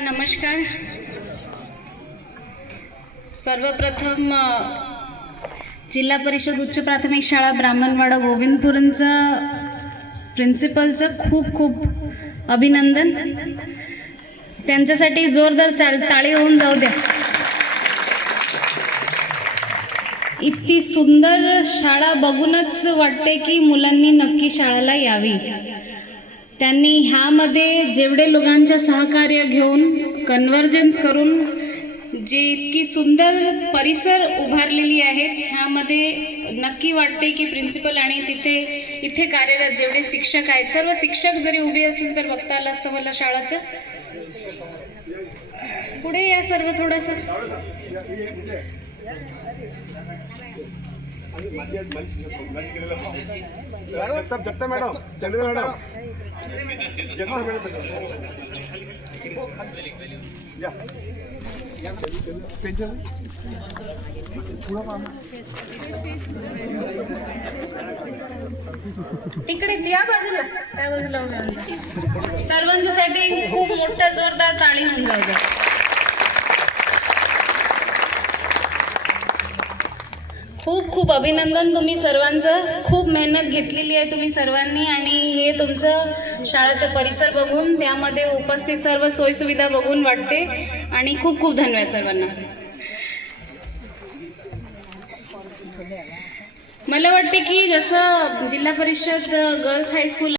नमस्कार. सर्वप्रथम जिल्हा परिषद उच्च प्राथमिक शाळा ब्राह्मणवाडा गोविंदपूरचं प्रिन्सिपलचं खूप खूप अभिनंदन. त्यांच्यासाठी जोरदार चाल टाळी होऊन जाऊ द्या. इतकी सुंदर शाळा बघूनच वाटते की मुलांनी नक्की शाळेला यावी. त्यांनी ह्यामध्ये जेवढे लोकांचं सहकार्य घेऊन कन्वर्जन्स करून जे इतकी सुंदर परिसर उभारलेली आहेत ह्यामध्ये नक्की वाटते की प्रिन्सिपल आणि तिथे इथे कार्यरत जेवढे शिक्षक आहेत सर्व शिक्षक जरी उभे असतील तर बघता आलं असतं मला शाळाचं. पुढे या सर्व थोडंसं. Jagtap Jagtap madam. Chandra madam. Jagtap madam. या. पेन्शन पुढं मामा तिकडे त्या बाजूला त्या बाजूला उभे. सर्वांच्यासाठी खूप मोठा जोरदार टाळी होऊन जाऊ द्या खूप खूप अभिनंदन तुम्ही सर्वांचं. खूप मेहनत घेतलेली आहे तुम्ही सर्वांनी आणि हे तुमचं शाळेचा परिसर बघून त्यामध्ये उपस्थित सर्व सोयीसुविधा बघून वाटते. आणि खूप खूप धन्यवाद सर्वांना. मला वाटते की जसं जिल्हा परिषद गर्ल्स हायस्कूल